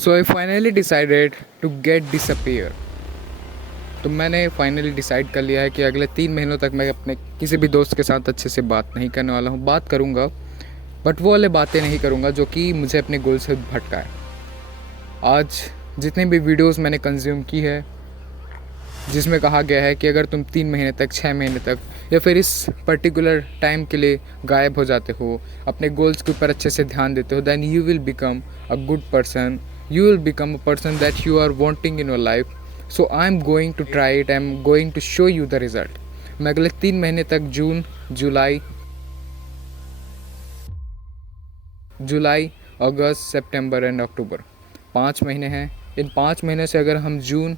So I finally decided to get disappear. तो मैंने finally decide कर लिया है कि अगले 3 महीनों तक मैं अपने किसी भी दोस्त के साथ अच्छे से बात नहीं करने वाला हूँ। बात करूँगा बट वो वाले बातें नहीं करूँगा जो कि मुझे अपने गोल से भटकाए। आज जितने भी वीडियोस मैंने कंज्यूम की है जिसमें कहा गया है कि अगर तुम 3 महीने तक 6 महीने तक या फिर इस पर्टिकुलर टाइम के लिए गायब हो जाते हो, अपने गोल्स के ऊपर अच्छे से ध्यान देते हो, then you will become a good person, you will become a person that you are wanting in your life. So I am going to try it, I am going to show you the result. मैं अगले 3 महीने तक जुलाई अगस्त सितंबर and October 5 महीने हैं। इन 5 महीने से अगर हम जून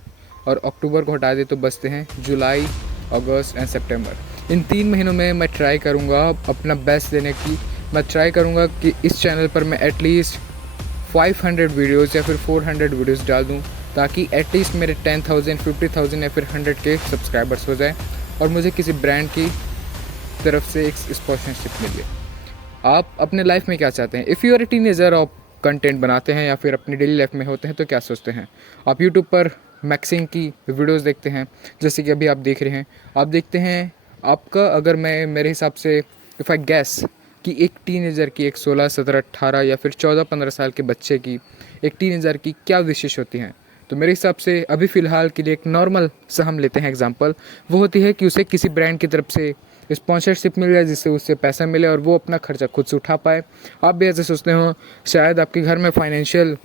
और अक्टूबर को हटा दें तो बचते हैं जुलाई अगस्त एंड सितंबर। इन 3 महीनों में मैं ट्राई करूँगा अपना बेस्ट देने की। मैं ट्राई करूँगा कि इस चैनल पर मैं एटलीस्ट 500 वीडियोज़ या फिर 400 वीडियोज़ डाल दूँ, ताकि एटलीस्ट मेरे 10,000 50,000 या फिर 100K सब्सक्राइबर्स हो जाए और मुझे किसी ब्रांड की तरफ से एक स्पॉन्सरशिप मिले। आप अपने लाइफ में क्या चाहते हैं? If you are a teenager, आप कंटेंट बनाते हैं या फिर अपनी डेली लाइफ में होते हैं तो क्या सोचते हैं? आप यूट्यूब पर मैक्सिंग की वीडियोस देखते हैं, जैसे कि अभी आप देख रहे हैं। आप देखते हैं आपका, अगर मैं मेरे हिसाब से इफ़ आई गैस कि एक टीनेजर की, एक 16 17 18 या फिर 14 15 साल के बच्चे की, एक टीनेजर की क्या विशेष होती हैं, तो मेरे हिसाब से अभी फ़िलहाल के लिए एक नॉर्मल सा हम लेते हैं एग्जांपल, वो होती है कि उसे किसी ब्रांड की तरफ से स्पॉन्सरशिप मिल जाए जिससे उससे पैसा मिले और वो अपना खर्चा खुद से उठा पाए। आप भी ऐसे सोचते हो, शायद आपके घर में फाइनेंशियल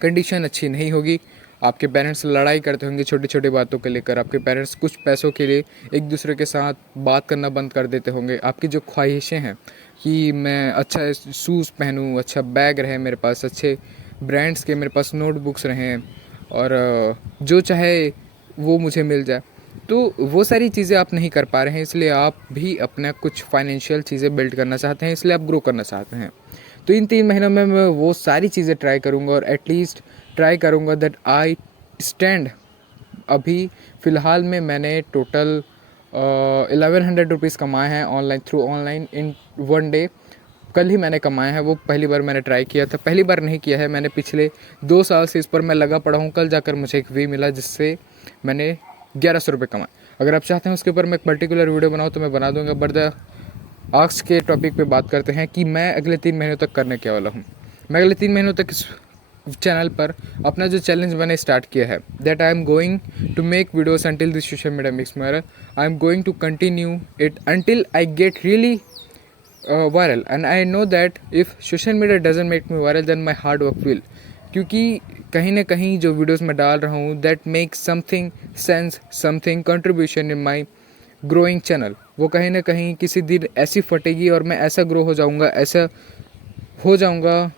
कंडीशन अच्छी नहीं होगी, आपके पेरेंट्स लड़ाई करते होंगे छोटी छोटी बातों को लेकर, आपके पेरेंट्स कुछ पैसों के लिए एक दूसरे के साथ बात करना बंद कर देते होंगे। आपकी जो ख्वाहिशें हैं कि मैं अच्छा शूज़ पहनूँ, अच्छा बैग रहे मेरे पास, अच्छे ब्रांड्स के मेरे पास नोटबुक्स रहें और जो चाहे वो मुझे मिल जाए, तो वो सारी चीज़ें आप नहीं कर पा रहे हैं। इसलिए आप भी अपना कुछ फाइनेंशियल चीज़ें बिल्ड करना चाहते हैं, इसलिए आप ग्रो करना चाहते हैं। तो इन 3 महीनों में मैं वो सारी चीज़ें ट्राई करूँगा और एटलीस्ट ट्राई करूँगा दैट आई स्टैंड। अभी फ़िलहाल में मैंने टोटल 1100 रुपीज़ कमाए हैं ऑनलाइन इन 1 डे। कल ही मैंने कमाया है, वो पहली बार मैंने ट्राई किया था। पहली बार नहीं किया है मैंने, पिछले 2 साल से इस पर मैं लगा पड़ा हूँ। कल जाकर मुझे एक वे मिला जिससे मैंने 1100 रुपये कमाए। अगर आप चाहते हैं उसके ऊपर मैं एक पर्टिकुलर वीडियो बनाऊँ तो मैं बना दूंगा, बट आज के टॉपिक पे बात करते हैं कि मैं अगले 3 महीनों तक करने क्या वाला हूँ। मैं अगले 3 महीनों तक इस चैनल पर अपना जो चैलेंज मैंने स्टार्ट किया है, that I am going to make videos until this social media makes me viral. I am going to continue it until I get really viral, and I know that if social media doesn't make me viral then my hard work will. क्योंकि कहीं ना कहीं जो videos मैं डाल रहा हूँ that make something sense, something contribution in my growing channel, वो कहीं ना कहीं किसी दिन ऐसी फटेगी और मैं ऐसा ग्रो हो जाऊँगा, ऐसा हो जाऊँगा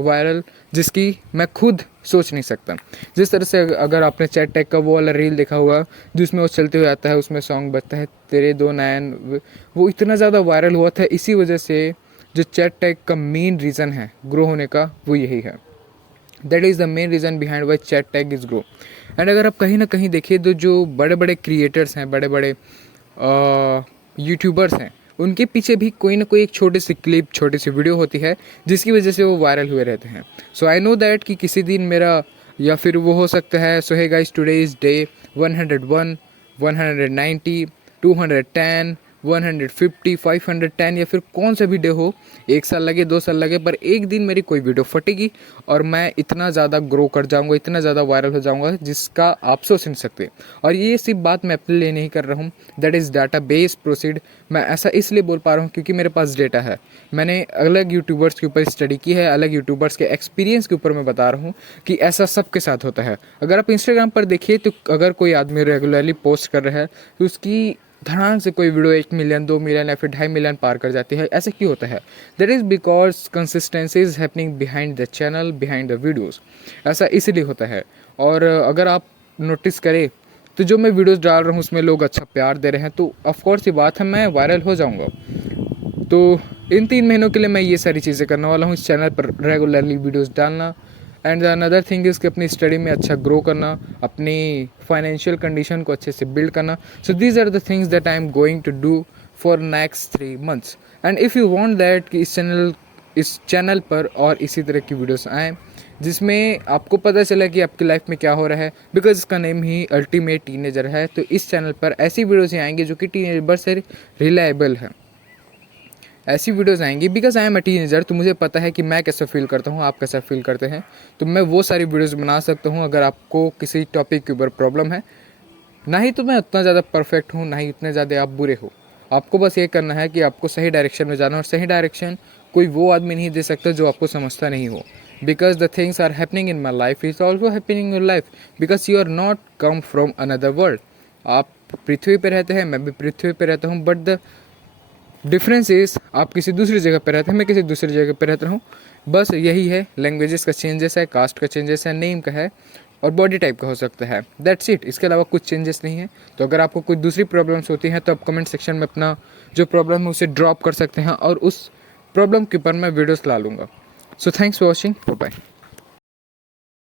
वायरल, जिसकी मैं खुद सोच नहीं सकता। जिस तरह से अगर आपने चैट टैग का वो वाला रील देखा होगा जिसमें वो चलते हुए आता है, उसमें सॉन्ग बजता है तेरे दो नैन, वो इतना ज़्यादा वायरल हुआ था। इसी वजह से जो चैट टैग का मेन रीज़न है ग्रो होने का वो यही है। That is the main reason behind why chat tag is grow. And अगर आप कहीं ना कहीं देखिए तो जो बड़े बड़े क्रिएटर्स हैं, बड़े बड़े यूट्यूबर्स हैं, उनके पीछे भी कोई ना कोई एक छोटी सी क्लिप, छोटी सी वीडियो होती है जिसकी वजह से वो वायरल हुए रहते हैं। सो आई नो दैट कि किसी दिन मेरा, या फिर वो हो सकता है, so hey guys today is day 101, 190, 210, 150, 510 या फिर कौन सा भी डे हो, 1 साल लगे 2 साल लगे, पर एक दिन मेरी कोई वीडियो फटेगी और मैं इतना ज़्यादा ग्रो कर जाऊँगा, इतना ज़्यादा वायरल हो जाऊँगा जिसका आप सोच नहीं सकते। और ये सिर्फ बात मैं अपने लिए नहीं कर रहा हूँ, that is data base proceed. मैं ऐसा इसलिए बोल पा रहा हूँ क्योंकि मेरे पास डेटा है। मैंने अलग यूट्यूबर्स के ऊपर स्टडी की है, अलग यूट्यूबर्स के एक्सपीरियंस के ऊपर मैं बता रहा हूँ कि ऐसा सबके साथ होता है। अगर आप इंस्टाग्राम पर देखिए तो अगर कोई आदमी रेगुलरली पोस्ट कर रहा है तो उसकी धड़ाम से कोई वीडियो 1 मिलियन 2 मिलियन या फिर 2.5 मिलियन पार कर जाती है। ऐसा क्यों होता है? That is because consistency is happening behind the channel, behind the videos. ऐसा इसलिए होता है। और अगर आप नोटिस करें तो जो मैं वीडियोज़ डाल रहा हूँ उसमें लोग अच्छा प्यार दे रहे हैं, तो ऑफकोर्स ये बात है मैं वायरल हो जाऊँगा। तो इन 3 महीनों के लिए मैं ये सारी चीज़ें करने वाला हूँ, इस चैनल पर रेगुलरली वीडियोज़ डालना। एंड अनदर थिंग इज़ कि अपनी स्टडी में अच्छा ग्रो करना, अपनी फाइनेंशियल कंडीशन को अच्छे से बिल्ड करना। So these are the things that I am going to do for next 3 months. And if you want that कि इस चैनल पर और इसी तरह की वीडियोस आएँ, जिसमें आपको पता चला कि आपकी लाइफ में क्या हो रहा है, बिकॉज इसका नेम ही अल्टीमेट टीनेजर है। तो इस चैनल पर ऐसी वीडियोज़ ही आएंगे जो कि टीनेजर से रिलायबल है। ऐसी वीडियोज़ आएंगी because I am a teenager, तो मुझे पता है कि मैं कैसा फील करता हूँ, आप कैसा फील करते हैं। तो मैं वो सारी वीडियोज़ बना सकता हूँ। अगर आपको किसी टॉपिक के ऊपर प्रॉब्लम है, ना ही तो मैं उतना ज़्यादा परफेक्ट हूँ, ना ही उतने ज़्यादा आप बुरे हो। आपको बस ये करना है कि आपको सही डायरेक्शन में जाना, और सही डायरेक्शन कोई वो आदमी नहीं दे सकता जो आपको समझता नहीं हो। Because the things are happening in my life is also happening in your life, because you are not come from another world. आप पृथ्वी पे रहते हैं, मैं भी पृथ्वी पे रहता हूँ, बट द डिफरेंस इज आप किसी दूसरी जगह पे रहते हैं, मैं किसी दूसरी जगह पे रहता हूँ। बस यही है, लैंग्वेजेस का चेंजेस है, कास्ट का चेंजेस है, नेम का है, और बॉडी टाइप का हो सकता है। दैट्स इट, इसके अलावा कुछ चेंजेस नहीं है। तो अगर आपको कोई दूसरी प्रॉब्लम्स होती हैं तो आप कमेंट सेक्शन में अपना जो प्रॉब्लम है उसे ड्रॉप कर सकते हैं, और उस प्रॉब्लम के ऊपर मैं वीडियोस ला लूँगा। So thanks for watching, bye.